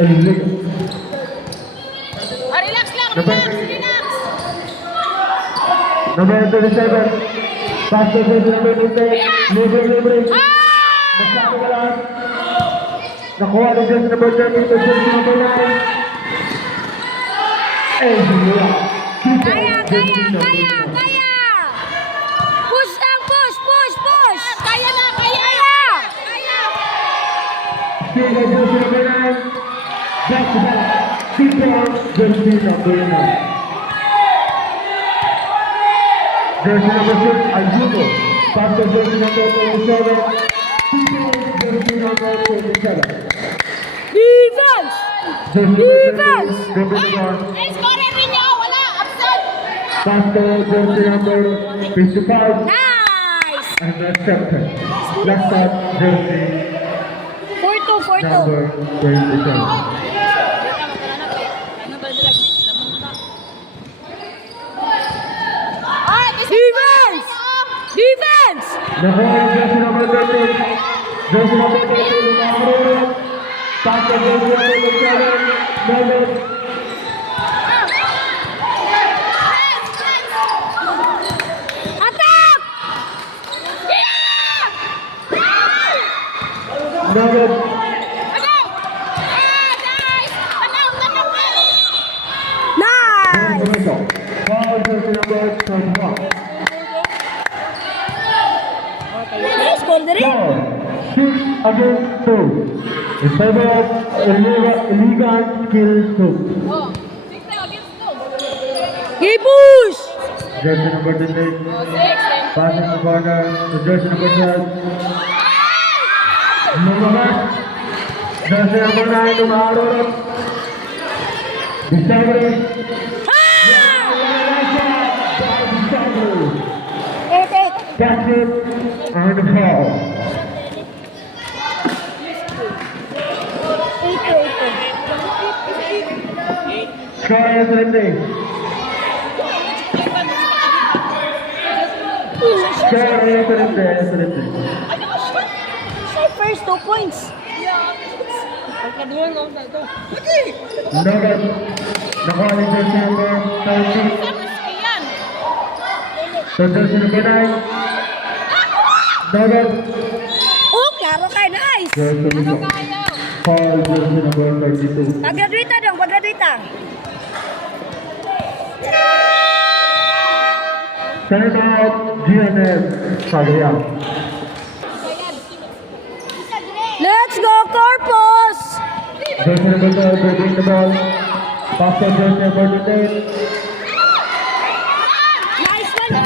Relax lang, relax, relax. Number 37. Pastor Jesse number 28. Libre. Masyado ka lang. Nakuha ni Jesse number 30. Jesse number 9. Kaya! Push lang, push! Kaya na, kaya! Jesse number 9. Back to back. Jesse number 9. Jersey number 6, Ayuno. Pastor Jersey number 27. Jersey number 27. Defense! Defense! Ay, scorer rin niyo, wala, upset. Pastor Jersey number 55. Nice! And accepted. Last up, Jersey 4-2. number 27. Defense! Nakuha Jersey number 13. Jersey number 13. Pastor Jersey number 27. Attack! Nugget. Nice! Foul Jersey number 21. Score the ring. 6 against 2. In favor of illegal skill 2. Hey, push! Jersey number 28. Passing the corner to jersey number 12. Lumakas. Jersey number 9 lumaharap. Discovery. Catch it and the foul. 8-8. Score is ending. Score is ending. Say first 2 points. Nugget. Nakuha ni jersey number 30. So jersey number 9. Nugget. Oh, klaro ka. Nice! Jersey number. Foul jersey number 32. Pag-graduate dong, pag-graduate. Send out GNS Sagaya. Let's go, Corpus! Jersey number 12, breaking the ball. Pastor jersey number 28. Nice one!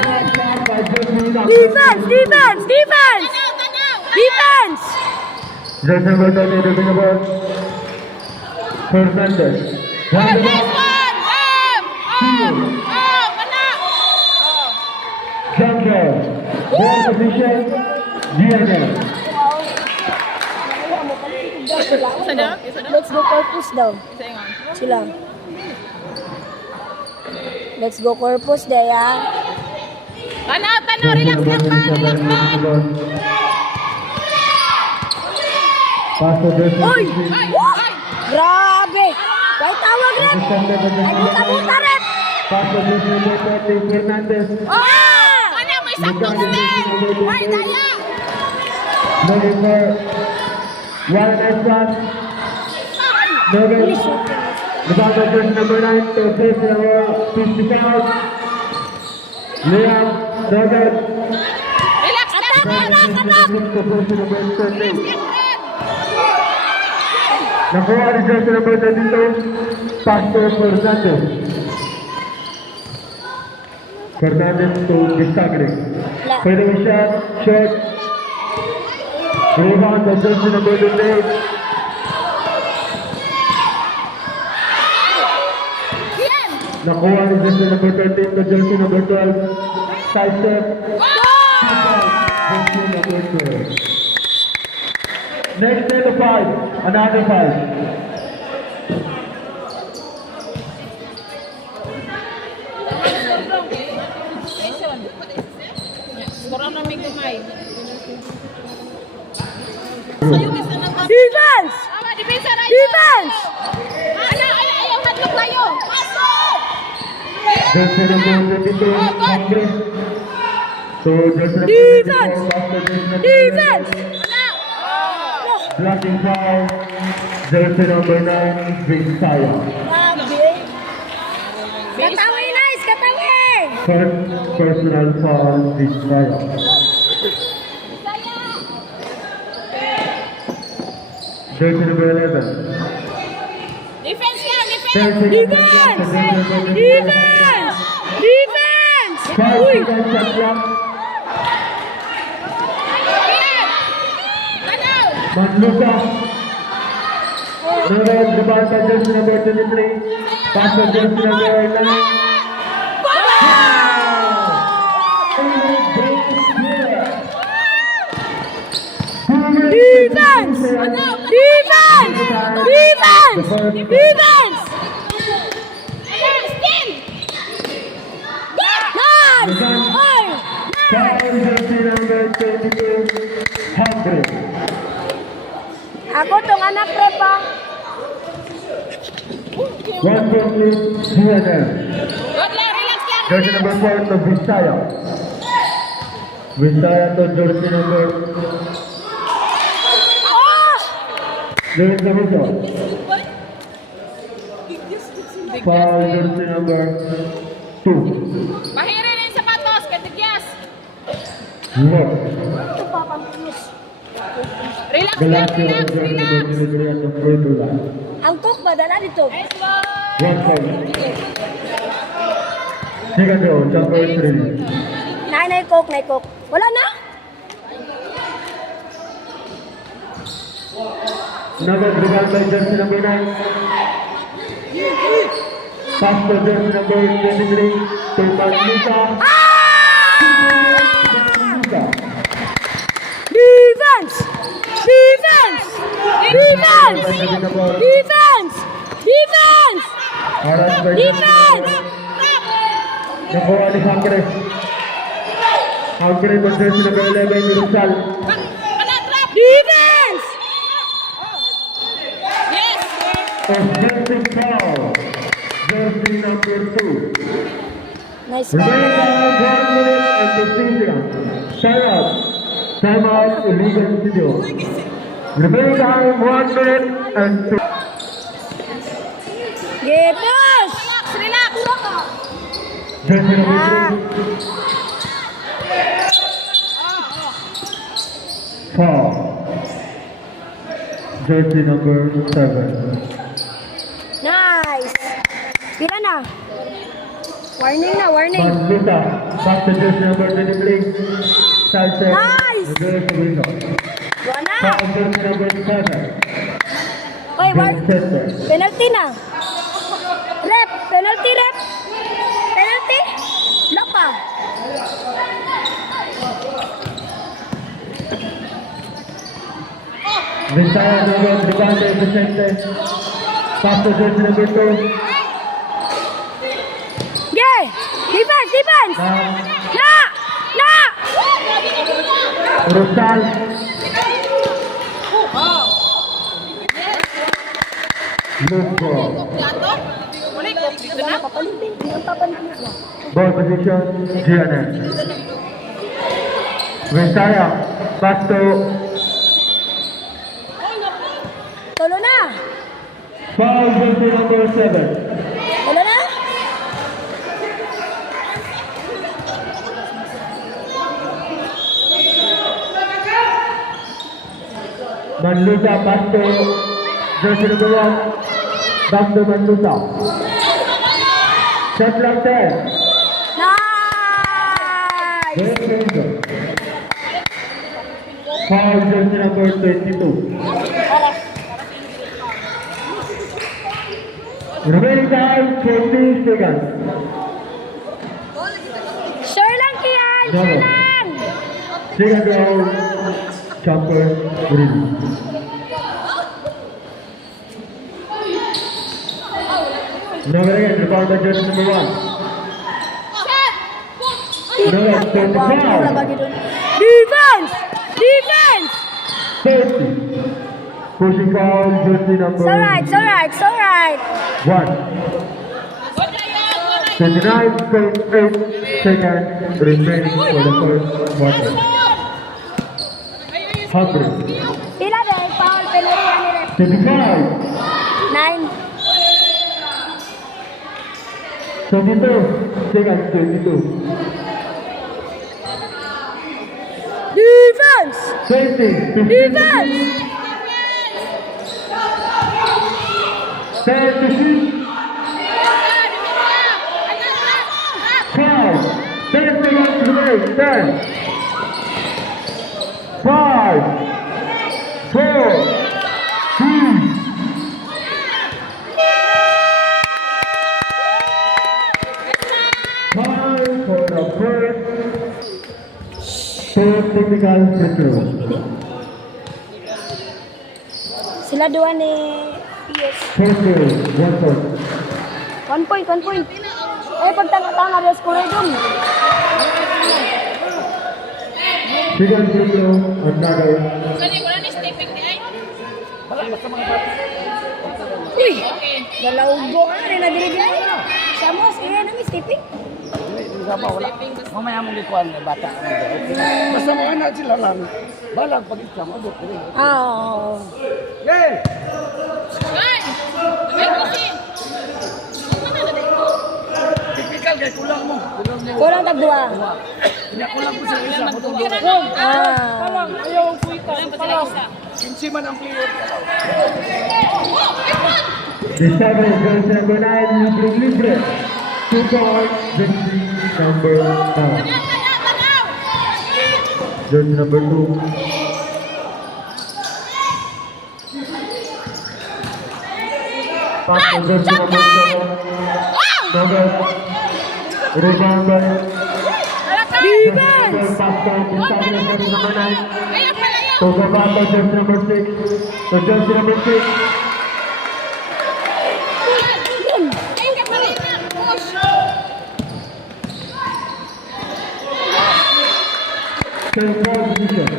By jersey number Defense! jersey number 30, breaking the ball. Fernandez. Down the ball. Jungle. Ball position. GNS. Let's go Corpus daw. Sila. Let's go Corpus day, ah. Tanaw, relax lang. Pastor jersey Oy! number 3. Grabe! Kahit tawag rin! Ay, buta rin! Pastor jersey number 30, Fernandez. May saktong step. Ay, daya. Looking for one and one. Nugget. Pastor jersey number 9 to jersey number 55. Liam. Nugget. Relax lang. To jersey number 13. Nakuha ni jersey number 32. Pastor Fernandez. Fernandez to Disagri. Pwede mo siya, shot. Rebound to jersey number 28. Nakuha ni jersey number 13 to jersey number 12. Side step. Jersey number 12. Next day to 5. Another 5. Defense! depensa Raya. Defense! Ano, ayaw, hatlok tayo. Pasok! Jersey number 22, Hungary. So, jersey number Defense! 24, Pastor jersey number Defense! 11. Wala. Blocking foul, jersey number 9, Visaya. Grabe. Katawin, nice! Katawin! First personal foul, Visaya. Jersey number 11. Defense lang, defense. Jersey number Defense! 11. Defense! Defense! Five Uy! seconds shot clock. Clear. Tanaw. Manlusa. Nunez, rebound by jersey number 23. Pass by jersey number 9. Defense! Defense! Defense! Defense! Ayan, spin. Nice! Oy! Foul jersey number 22, Hungary. Ako tong anak pre pa. 1 point lead, GNM. Good lang, relax lang. Jersey number 4 to Visaya. Visaya to jersey number Oh! Luis Division. Foul jersey number 2. Mahiri rin sapatos, katigyas. Look. Ito pa pang-plus. Relax lang, Galaxy relax, jersey number relax. 23 at the free throw line. Ang cook ba dala dito? Nice ball. 1 point. Second row, jumper 3. Nay cook, nay cook. Wala na? Another rebound by jersey number 9. Pass to jersey number 23 to Manlusa. Manlusa. Defense! Defense! Defense! Defense! Defense! Oras by Defense! nakuha ni Hungary. Hungary to jersey number 11, Rizal. Ana, trap. Defense! Yes. Offensive foul. Jersey number 2. Nice Remaining ball. time 1 minute and 15 seconds. Timeout. Timeout illegal studio. Remaining time 1 minute and 2. Yeah, push! Relax, relax. Jersey number Ah. 3. Foul. Jersey number 7. Nice! Pila na? Warning na, warning. Manlusa. Back to jersey number 23. Salsa. Nice! Reverse window. Wala! Foul jersey number 7. Oy, Vincenter. penalty na. Rep! Penalty, rep! Penalty! Lapa! Visaya number rebound by Vicente. Pass to jersey number 2. Yeah! Defense! Defense! Now, Na! Na! Rosal. Lugo. Plato. Wala ko dito na. Papalitin. Ang papalitin na. Ball position, GNN. Visaya. Pass to Tulo na! foul jersey number 7. Tulo na? Manlusa. Pass to jersey number 1. Back to Manlusa. Shot clock 10. Nice! Very good. Foul jersey number 22. Remaining time 20 seconds. Sure lang, Kian! Sure Double. lang! Second round, jumper release. Number again, rebound by jersey number 1. Number 20 foul. Defense! Defense! 30. Pushing foul, jersey number It's alright, it's alright, it's alright. 1. 29.8 seconds remaining for the first quarter. Hungry. Pila ba? Foul, penalty, ano rin? 25. 9. 22 seconds, 22. Defense! 20. 15. Defense! 10 to 6. 5. 10 seconds remaining. 10. 5. 4. 3. Time for the first technical free. Sila dua ni PS. First period, 1 point. 1 point, 1 point. Eh, pagtanga-tanga rin score dun. Second free throw, another. Uy! Dalawgo ka rin na dili dili. Samos, iya na may stepping. Mamaya mong likuan may bata. Basta mga anak sila lang. Balag pag ikaw, mabot ko rin. Oo. Yay! Typical kay kulang mo. Kulang mo. Kurang tag dua. Kulang mo sa isa. Matulog. Ah. Ayaw ang kuita. Kinsi man ang player. Discovery, jersey number 9, libre. 2 points, jersey number 9. Jersey number 2. Pass to jersey number 7. Rebound by Defense! pass to Discovery, jersey number 9. To the back by jersey number 6. To jersey number 6. Third ball position.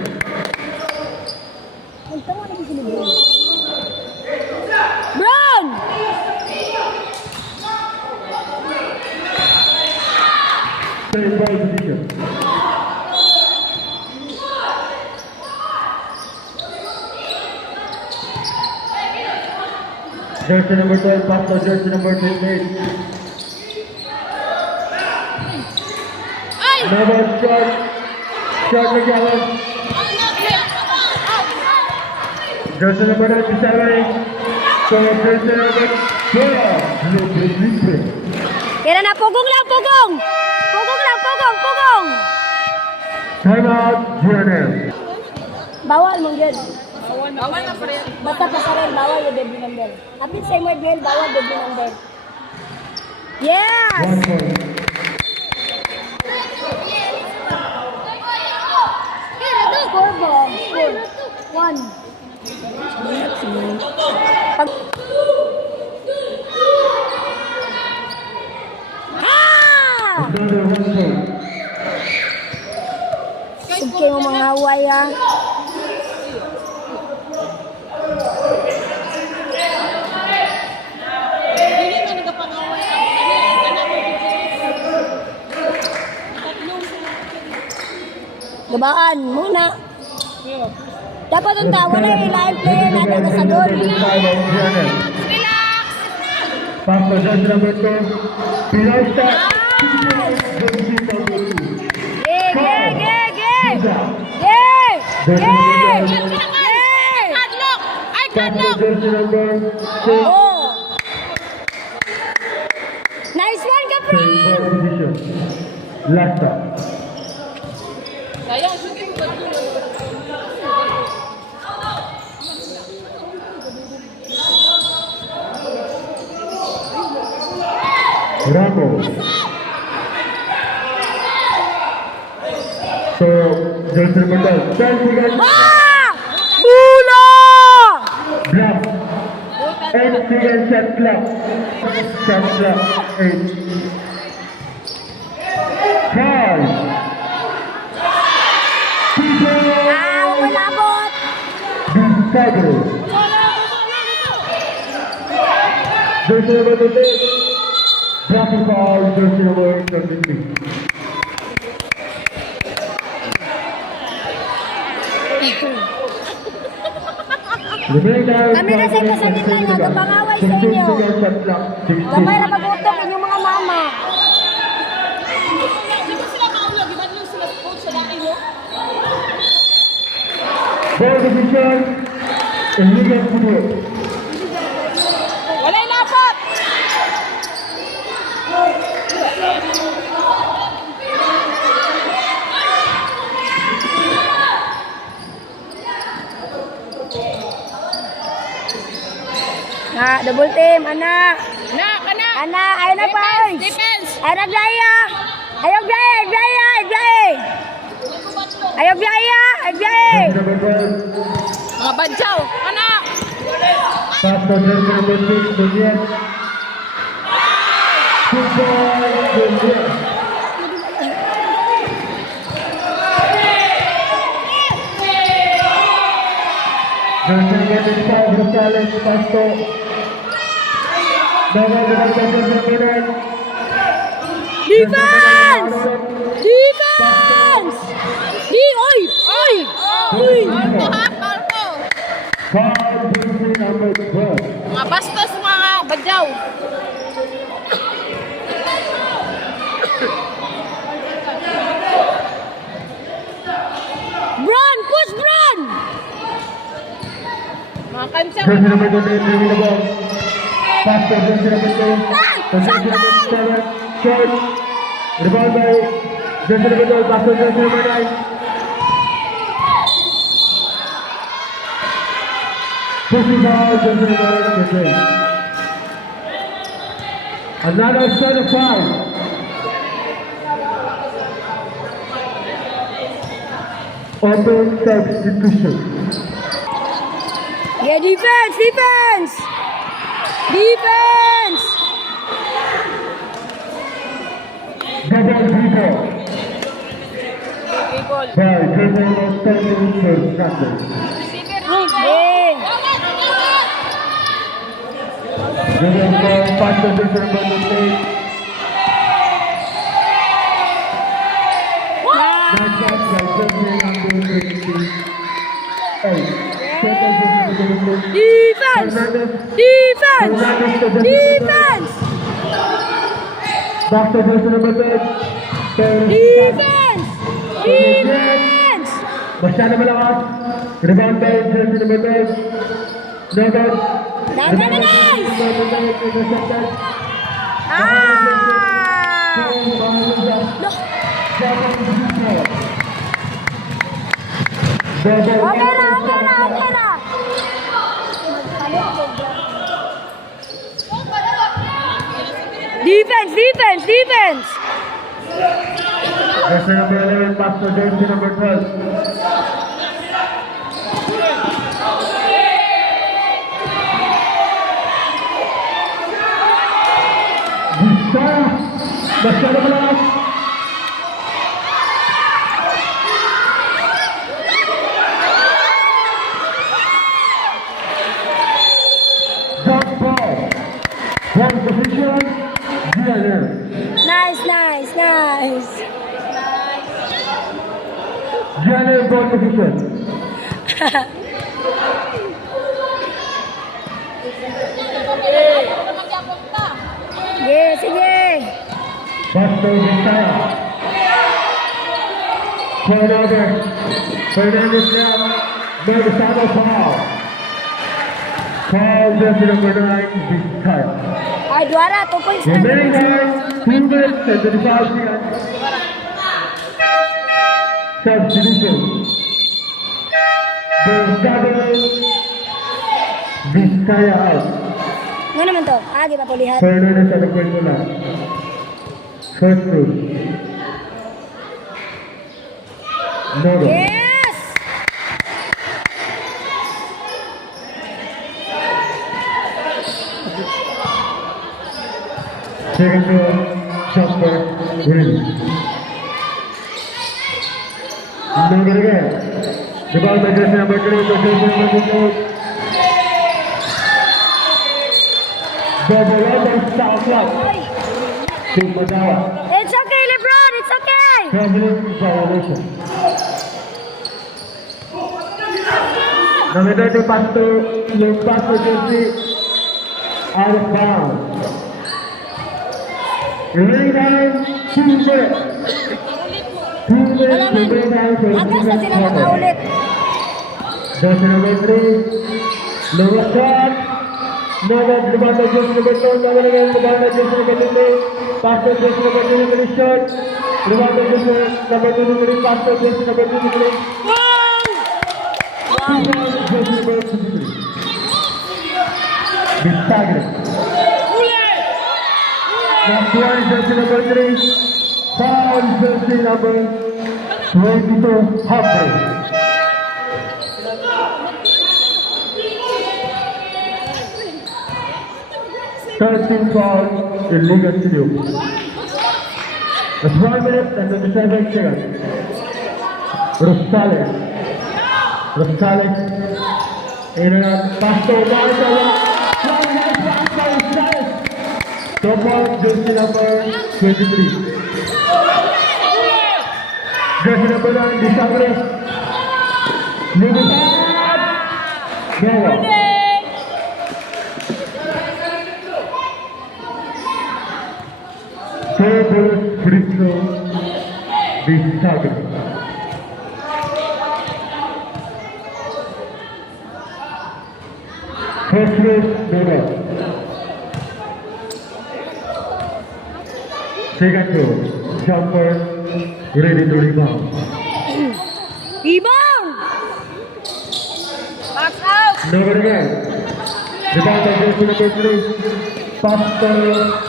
Brown! Third ball position. Jersey number 12, pass to jersey number 28. Another shot. Shot again. Jersey number 97. So jersey number 12. Libre. Kira na, pugong lang, pugong! Pugong lang, pugong, pugong! Time out, GNM. Bawal mong yun. Bawal na pa rin. Basta pa sa rin, bawal yung deadly number. Apit sa imo duel, bawal deadly number. Yes! 1 point. Score ba? Score. 1. Pag... Ah! Another 1 point. Sige mo mga away ha. Gabaan muna. Dapat ang tawa na yung live player natin na sa goal. Pass to jersey number 2. Pinoy stop. Jersey number 2. Ge! Pass to jersey number 6. Oh! Nice one, Third Capron! ball position. Last stop. Ramos. So, jersey number 12. 10 seconds. Ah! Bula! Block. 8 seconds shot clock. Shot clock. 8. 5. Ah, wala bot! Discovery. jersey number 28. Dropping foul, jersey number 23. Kami na sa kasagit lang nga, kapangaway sa inyo. Gamay na pagutok inyong mga mama. Di ba sila maula? Di ba nung sila coach sa dati mo? Ball position, illegal football. Wala yung lapat! Na, double team, anak. Kana! Anak, ayun na pa. Defense! Ayun na biaya. Ayaw biaya, biaya, biaya. Ayaw biaya, biaya. Jersey number 12. Mga badyaw! Kana! Pass to jersey number 6, Daniel. Football, Daniel. Jersey number 25, Rosales, pass to. Jersey number 9. Defense! Defense! Oy! Oy! Oy! Palko ha! Palko! Foul, jersey number 12. Mga bastos mga badyaw! Bron! Push Bron! Mga kansa! Jersey number 28, bringing the ball. Pass to jersey number 2. To jersey number 7. Short. Rebound by jersey number 12. Pass to jersey number 9. Pushing foul, jersey number 28. Another set of foul. Open substitution. Yeah, defense! Defense! Defense! Double dribble. Goal! By jersey number 10 for Scotland. Yeah! Jersey number 5 to jersey number 28. Nice pass by jersey number 28. Second jersey number 28. Defense! Defense! Defense! Back to jersey number 10. Defense! Defense! Masyado malakas. Rebound by jersey number 10. No good. Dagan na nice! Intercepted. Ah! No. Okay na, okay na, okay na. Defense, defense, defense. Jersey number 11 pass to jersey number 12. Bisa. Masyado malakas. Jump ball. One position. Giannis. Nice, nice, nice. Giannis ball position. Sige, sige. Pasto Vistaya. Turnover. Fernandez now. Mercado foul. Foul jersey number 9, Vistaya. Ay, juara, 2 points na. Remaining time, 2 minutes and 35 seconds. Substitution. Mercado. Vistaya out. Ano naman to? Ah, di ba pulihan? Fernandez at the point na. First move. No good. Yes! Second move, jumper, win. No good again. The ball by jersey number 3 to jersey number 2. Double over style clock. Team Madawa. It's okay, LeBron. It's okay. Traveling violation. Number 30 pass to Jersey. Out of bounds. Remaining time, 2 minutes. 2 minutes remaining time for Agas na sila makaulit. Jersey number 3. Lower shot. Number Jersey number 2. Number Jersey number 2. Pass to Jersey number 2 number shot. Jersey number 2 number pass to Jersey number 2 number. Jersey number 2. Distagram. Next one, jersey number 3. Foul, jersey number 22, Humphrey. Third team foul, illegal studio. That's 1 minute and 27 seconds. Rosales. In a pass to Marcelo. Top of jersey number 23. Jersey number 9, Disagre. Libertad. Bravo. Table free throw. Disagre. First race, Dora. Second throw, jumper, ready to rebound. Rebound! Box out! Number 9, rebound by jersey number 3. Pass to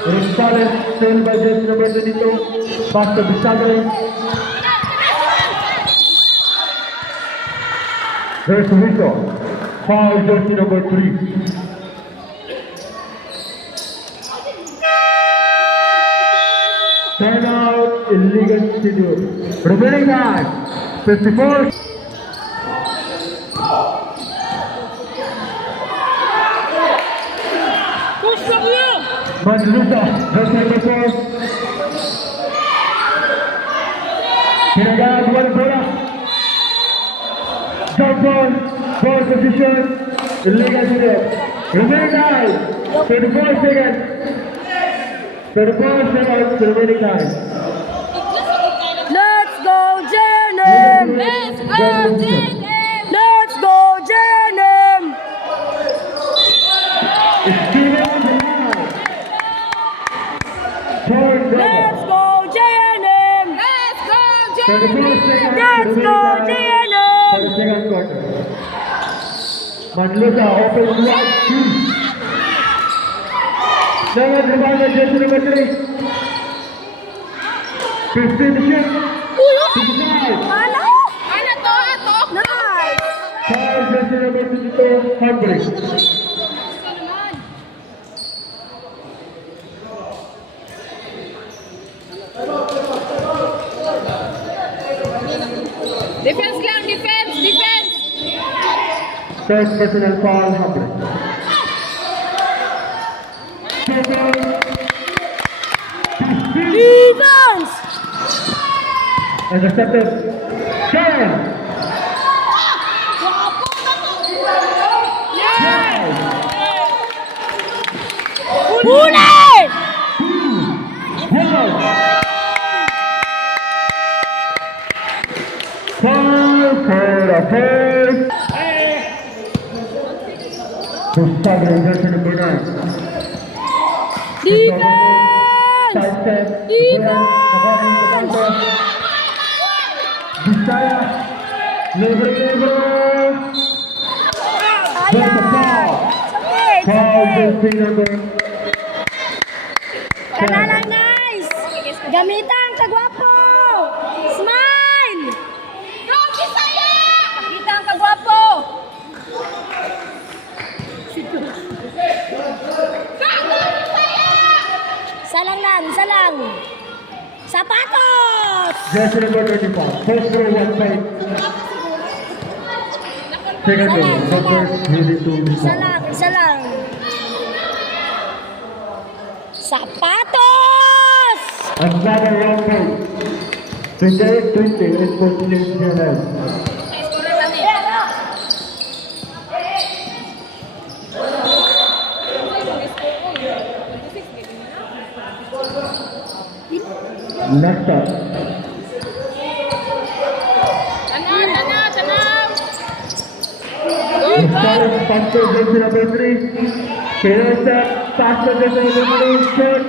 Rosales, send by jersey number 22. Pass to Disagre. There's a whistle. Foul jersey number 3. Timeout, illegal schedule. Remaining time, 54. Manlusa, jersey number 4. Pinagad, one bola. Jump ball, ball position, illegal schedule. Remaining time, 24 seconds. 34 seconds remaining time. Let's go, Jenem! Let's go, Jenem! Let's go, Jenem! Steven Third Let's go, Jenem! Let's go, 34 Jenem! seconds Let's go, remaining time for the second quarter. Manlusa open wide 2. Second rebound by jersey number 3. 15 to shoot. 55. Ano? Ano to? Nice! Foul jersey number 22, Humphrey. Defense lang, defense! Third personal foul, Humphrey. Defense! Intercepted. 10. Huli! Foul for the first. Gustavo jersey number 9. Defense! Sidestep. Defense! Bisaya. Libre. There's a foul. It's Foul okay. jersey number. Kanalang nice! Gamitan kagwapo! Smile! Go, Bisaya! Pakita ang kagwapo! Isa lang. Sapatos! Jersey number 25. First row, 1 point. Second row, number 22. Isa lang. Sapatos! Another one point. 28-20 is for Team General. Next up. The star is Pastor Jersey number 3. Here's the Pastor Jersey number 3. Shot.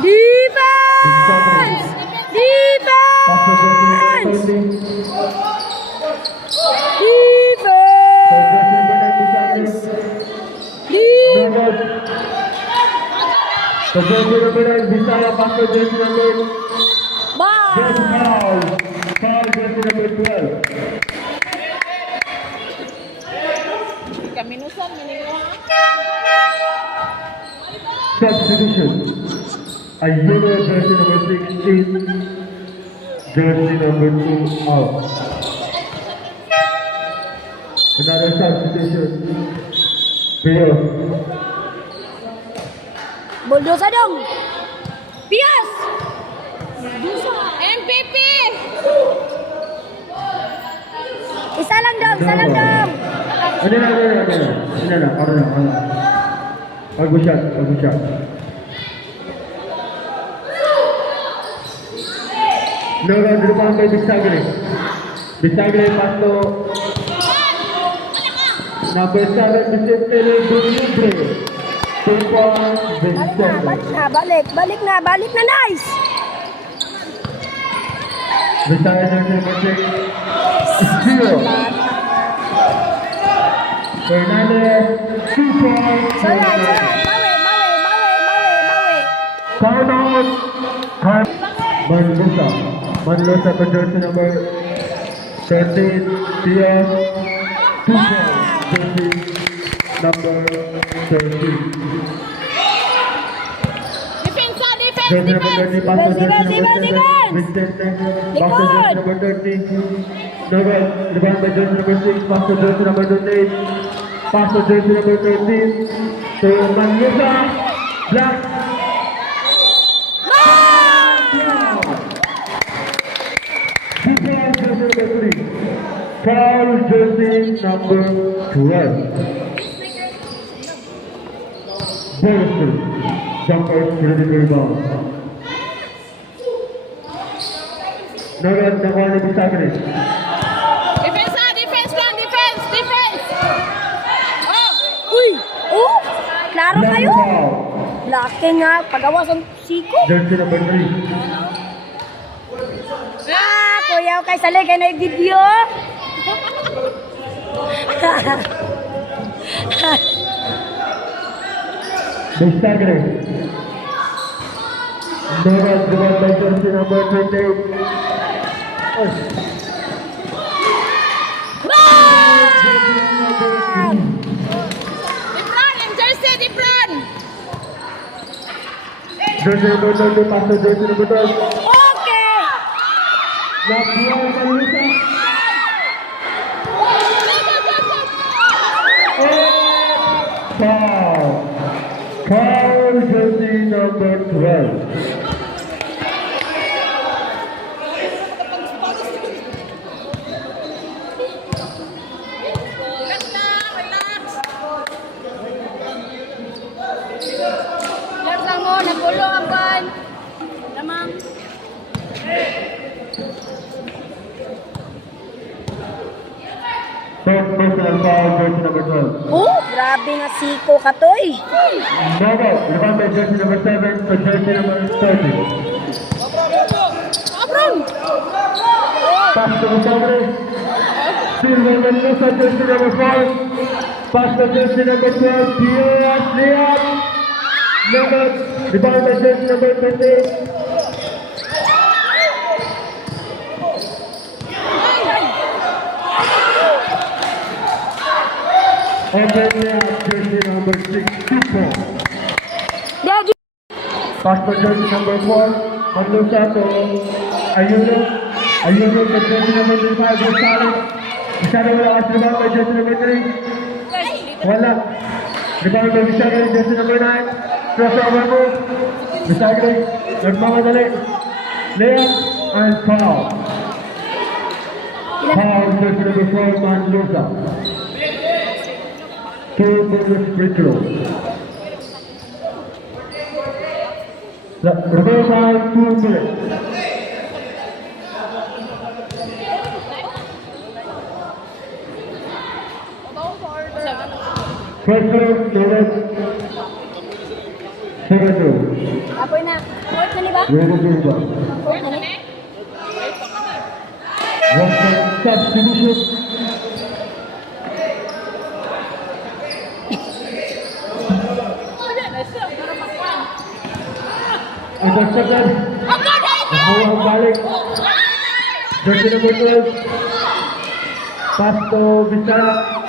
Defense! Pastor Jersey number Defense! 13. Defense! The jersey number 9, Visaya Pastor Jersey number 8. Just Bye! foul. Foul jersey number 12. Kaminusan, Manila. Substitution. A yellow jersey number 16. Jersey number 2 out. Another substitution. Pio. Bulldozer dong! Pias! MVP! Isa lang dong! Isa lang dong! Ano na. Mag-shot. Luego, grupo kay Bisagre. Bisagre, pasto. Number 7, Vicente Libre. 2 points, Vicente. Balik na, nice! Bisagre, number 6. Zero. Fernandez, 2 points. Saray! Bawi! Count out. Manlosa for jersey number 13. Pia. 2 points. Jersey number 13. Defensa, Jersey number 30. Pastor jersey number 7. Defense. Vicente. Pastor jersey number 30. Noel. Rebound by jersey number 6. Pastor jersey number 28. Pastor jersey number 13. So Manlosa. Black. Defense jersey number 3. Foul jersey number 12. Bolster. Jumpers for the rebound. Noel, nakuha ni Bisagre. Defensa, defense lang, defense! Uy! Oh! Klaro Black kayo! foul. Laki nga, pagawas ang siko. Jersey number 3. Kuya, kay sali kay na video. Bisagre. Noel, rebound by jersey number 28. Dipron, and jersey, Dipron! Jersey number 20, Pastor jersey number 12. Okay! Nakuha ni Manlosa. Foul jersey number 12. Relax lang, relax! Relax lang mo, nagulo ang ban! Lamang! Third personal foul jersey number 12. Oh, grabe nga siko ka to eh. Noel, rebound by jersey number 7 for jersey number 30. Abron! Pass to Bisagre. Silver Manlosa, jersey number 5. Pass to jersey number 12. Pierre Liat. Noel, rebound by jersey number 28. Open jersey number 6, 2 points. Dagi. Pass to jersey number 4, Manlosa to Ayuno. Ayuno to jersey number 5, Gonzalo. Masyado wala kasi rebound by jersey number 3. Wala. Rebound by Visayas, jersey number 9. Crossover move. Visayas, nagmamadali. Layup and foul. Foul, jersey number 4, Manlusa. 2 bonus free throw. Reverse time, 2 minutes. First round, David. Second round, Apoy na. Court na ni ba? David Silva. Court na ni? One point substitution. Intercepted. Ang balik. Jersey number 12. Pass to Visayas.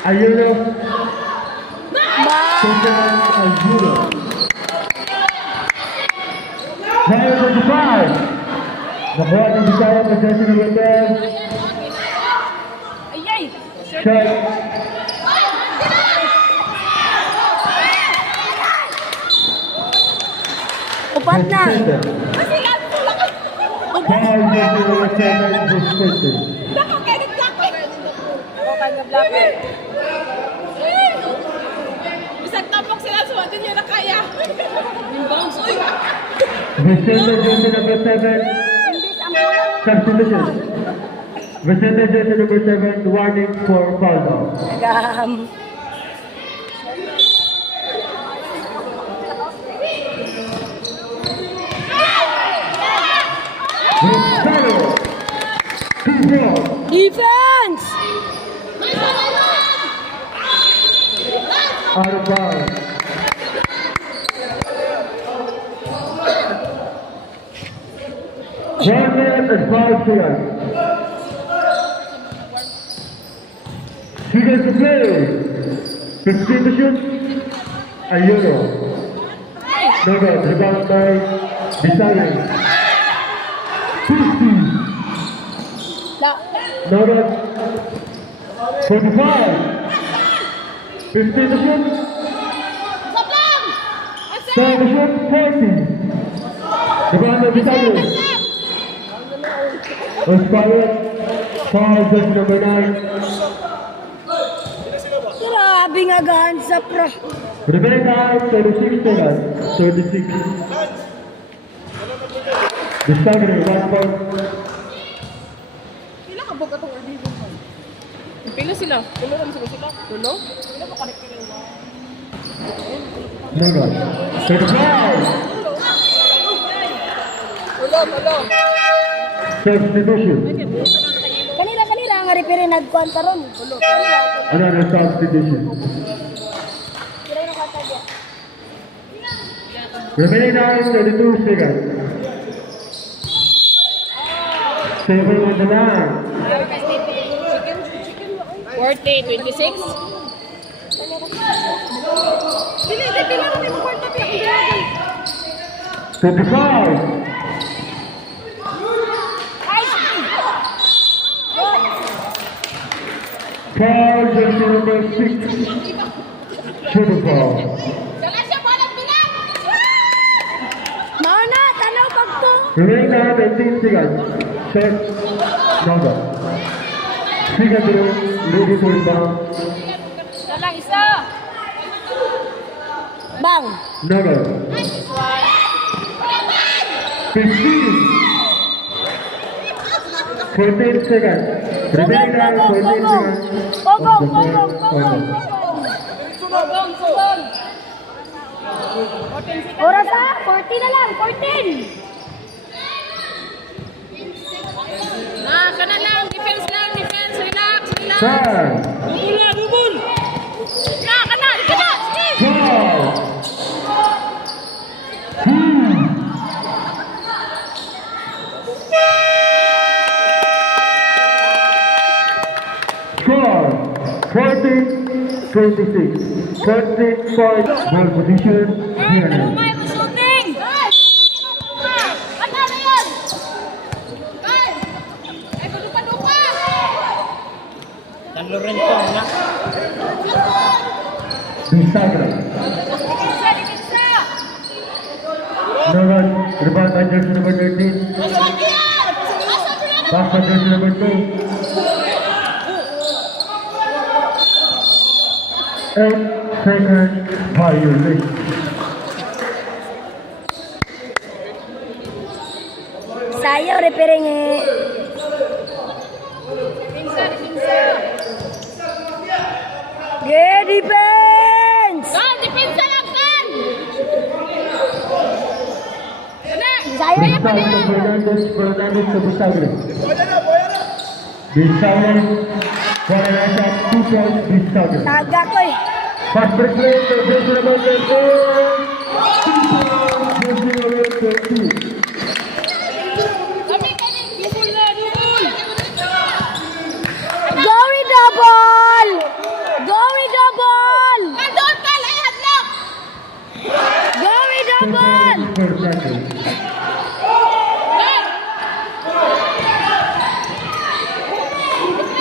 Ayuno. Sundan Ayuno. Zayo 25. Nakuha ng Visayas sa jersey number 12. Shot. Upat na. Foul jersey number 7. Disputed. Bisag tapok sila, suwatin nyo na kaya. Inbounds, uy! Vicente jersey number 7. Substitution. Vicente jersey number 7. Warning for foul ball. Gam. Rosario. 2-4. Defense! Out of bounds. One minute and 5 seconds. Seconds to play. 15 to shoot. Ayuno. No good. Rebound by Visayas. 50. La. No good. 45. 15 to shoot. Sablang! 7 to shoot. 40. Rebound by Visayas. Expired. Foul jersey number 9. Grabe nga gaan sa pro. Remaining time 36 seconds. 36. Discovery 1 point. Pila ka baga itong ordibo mo? Pila sila? Tulo lang sila? Tulo? Pila pa kanik pila? No good. 35. Tulo. Substitution. Kanila nga repere nagkuhan karon. Another substitution. Sila yung kata diya. Remaining time 32 seconds. 7 on the line. 40, 26? Pila na may kwarta piya. 25. Foul jersey number 6. Shooting foul. Dala siya pa nagbilang! Mao na, tanaw pagto. Remaining time 18 seconds. Shot. No good. Second row. Ready to rebound. Dalang isa! Bang. No good. 15. 14 seconds. Remaining time 14 seconds. Pogong. Oras ha, 14 na lang, 14. Kana lang, defense, relax. Five. Bubul! Kana, sige! Foul. Score 14-26. 14 points. Ball position. Here. Shooting! Ano na yan? Ay, dupa-dupa! Bisagra. Number, rebound by jersey number 13. Pass by jersey number 2. 8 seconds violation. Sayaw, repairing eh. Yeah, defense! Kan, depensa lang kan! Sayaw, Bisagra Fernandez to Bisagra. Bisagra, for an attack, 2 points Bisagra. taga ko eh. Fast break play to jersey number 13. 2 points jersey number 13. Kami kami, dukul na, dukul! Gory double! Gory double! Andun ka, lahat lang! Gory double! For Bisagra.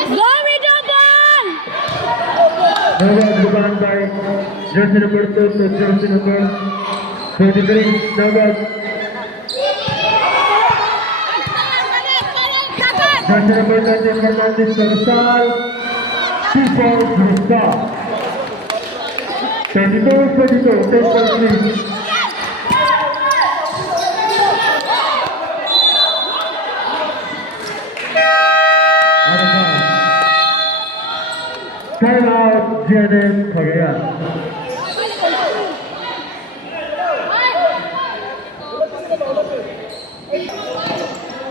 Gory double! Number rebound by jersey number 2 to jersey number 23. Number jersey number 19 Fernandez to Rizal. 2 points Rizal. 22-22, 10-3. Time out, GNM Cagayan.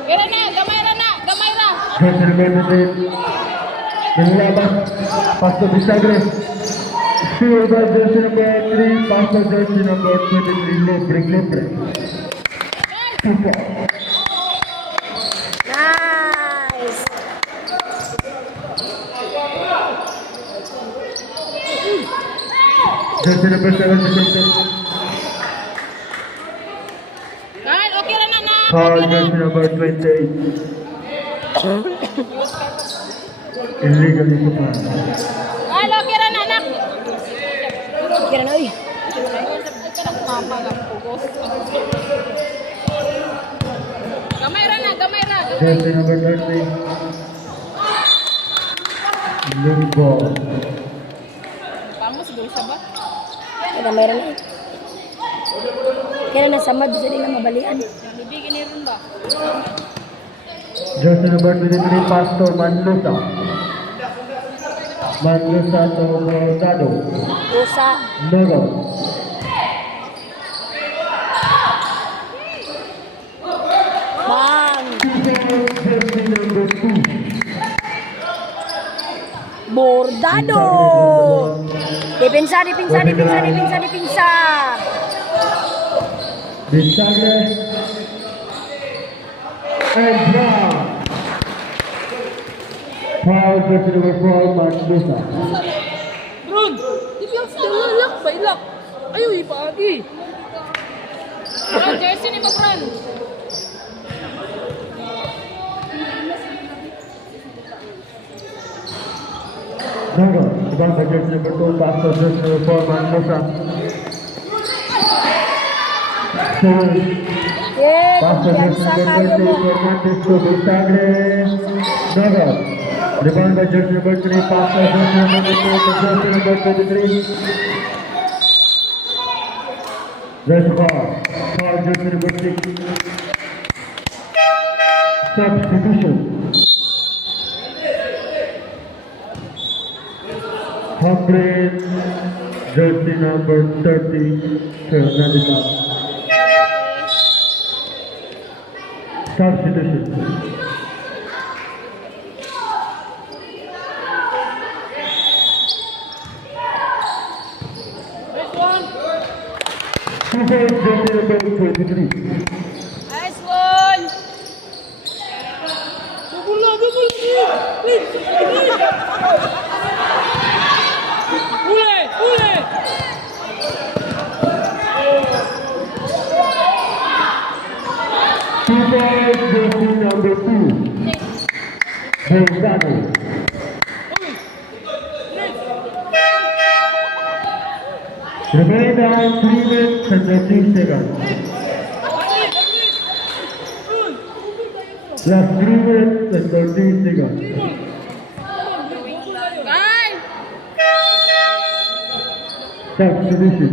Kira na, gamay ra na, gamay ra! Jersey number 19. Nilabas, pass to Bisagra. Steal by jersey number 3, pass to jersey number 23, Libre, Libre. 2 points. Nice! Jersey number 7, Vicente. Kan, okay ra na na! Foul jersey number 28. Illegally to pass. Kan, okay ra na, anak! Kira na uy. Mama ng pugos. Gamay ra na, gamay ra! Jersey number 30. Loose ball. Vamos, siguro siya ba? Kaya mayroon na eh. Kaya na samad sa nila mabalian. Yang bibigyan ni Ron ba? Jersey number 23, pass to Manlusa. Manlusa to Bordado. Usa. Nogo. Bang! Jersey number 2. Bordado! Depensa, depensa, depensa, depensa, depensa! Bisagra. And draw. Foul jersey number 4, Manlusa. Ron! Ibang sa lalak ba? Ilak! Ayaw, ipagi! Ron, jersey ni Bagran! Nogo. Rebound by jersey number 2, pass to jersey number 4, Manlusa. Seven. Yeah, Pass to jersey kumpiyansa number kayo 20, mo. Fernandez to Bisagra. Nogo. Rebound by jersey number 3, pass to jersey number 2 to jersey number 23. Red ball. Foul jersey number 6. Substitution. Humphrey, jersey number 30, Fernandez. Substitution. Two points, jersey number 23. Nice one! Bubula, bubula! Ule! Ule! Two points, jersey number 2. Bordado. Remaining time 3 minutes and 13 seconds. Last 3 minutes and 13 seconds. Time! Substitution.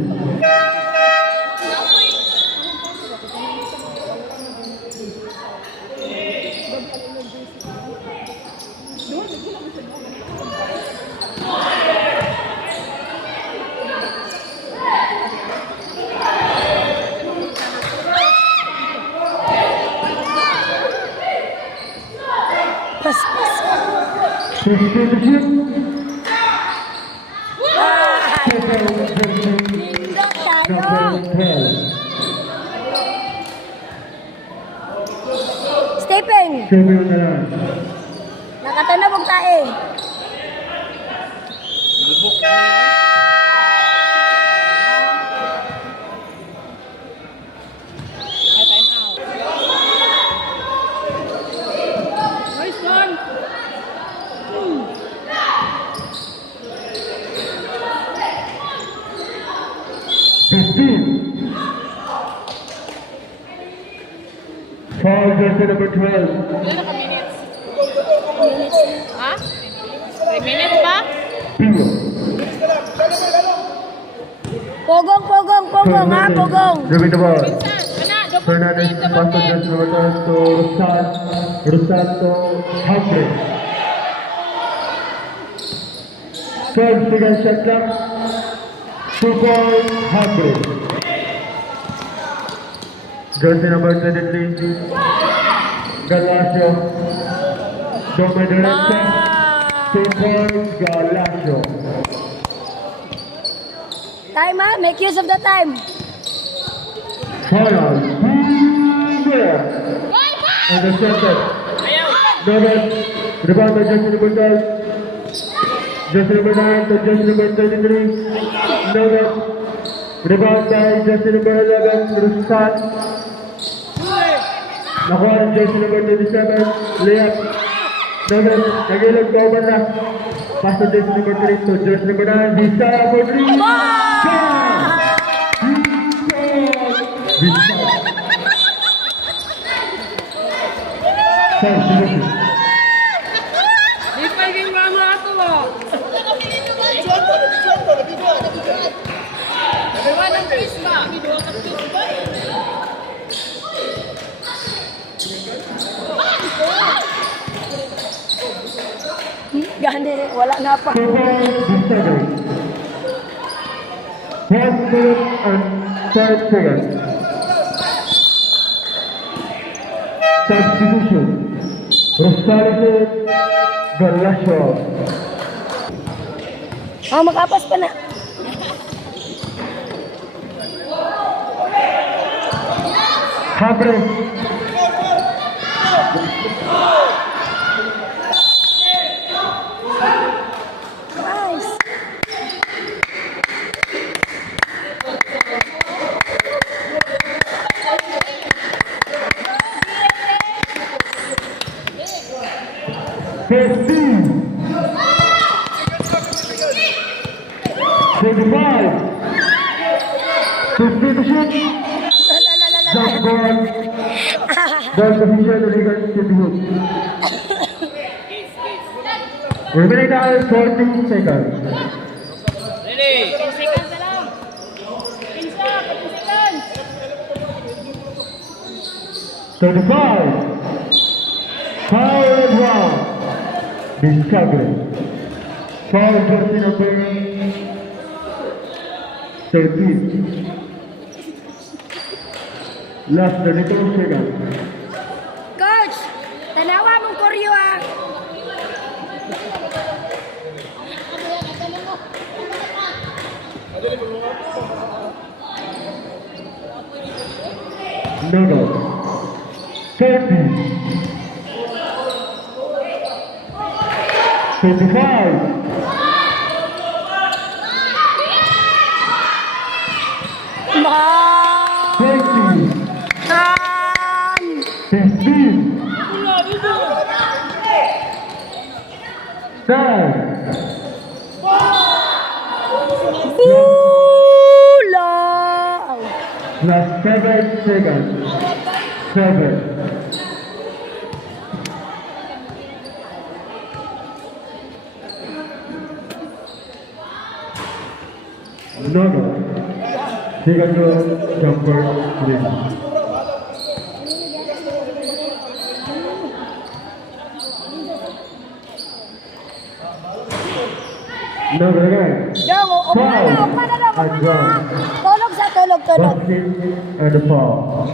Pas. Substitution. Ay! Number Nindot tayo. 12. Stephen, 7 na lang. nakatanong kong tae. Nice one! 15. Foul jersey number 12. Ilan na ka-minutes? Ha? 3 minutes ba? Pingo. Pogong, pogong, pogong, ha, pogong. Gawin the ball. Ana, double Fernandez team, double passes team. jersey number 12 to Rosal. Rosal to Humphrey. 12 seconds shot clock. 2 points Humphrey. Jersey number 23. Galasio. Dominant direction. 2 points Galasio. Time, ha? Make use of the time. Hold on. There. And the center. Number. Rebound by jersey number 12. Jersey number 9 to jersey number 33. Number. Rebound by jersey number 11. Rustan. Nakuha ang jersey number 27. Layup. Number. Nagilog ko ba na? Pass to jersey number 3 to jersey number 9. Visa for 3. Visa. Substitution. Di pa yung mga ato ba? Dalawa ng twist ba? Dalawa ng twist ba? Gani, wala na pa. 1 minute and 5 seconds. Substitution. Rosales Galasio. Oh, makapas pa na. Habre. Nice. Substitution. Jump ball. Ball position illegal substitution. Remaining time 14 seconds. Ready? 10 seconds na lang. 15 seconds. 35. Foul and round. Discovery. Foul jersey number 13. Last 32 seconds. Coach, tanawa mong koryo, ah. No. 30. 25. Ma. 20. 15. 9. Hula! Last 7 seconds. 7. No. Second row, jumper, 3. No, again. Dong, upa na dong, upa na. Tulog sa tulog. Basket and the foul.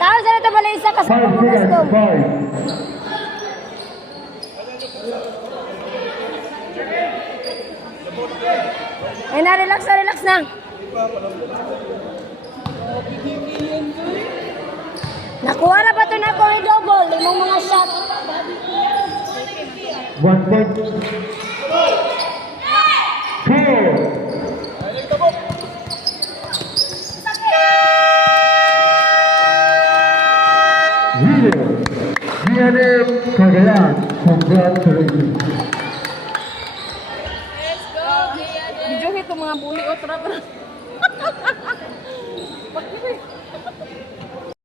Tao sa ito pala isa 5 kasama mo seconds, gusto. 5. Ay na, relax na. Nakuha na ba ito na ako yung double? Limang mga shot. 1 point. 2. Zero. DNA Cagayan. Congratulations. Video hit mga buli o trap.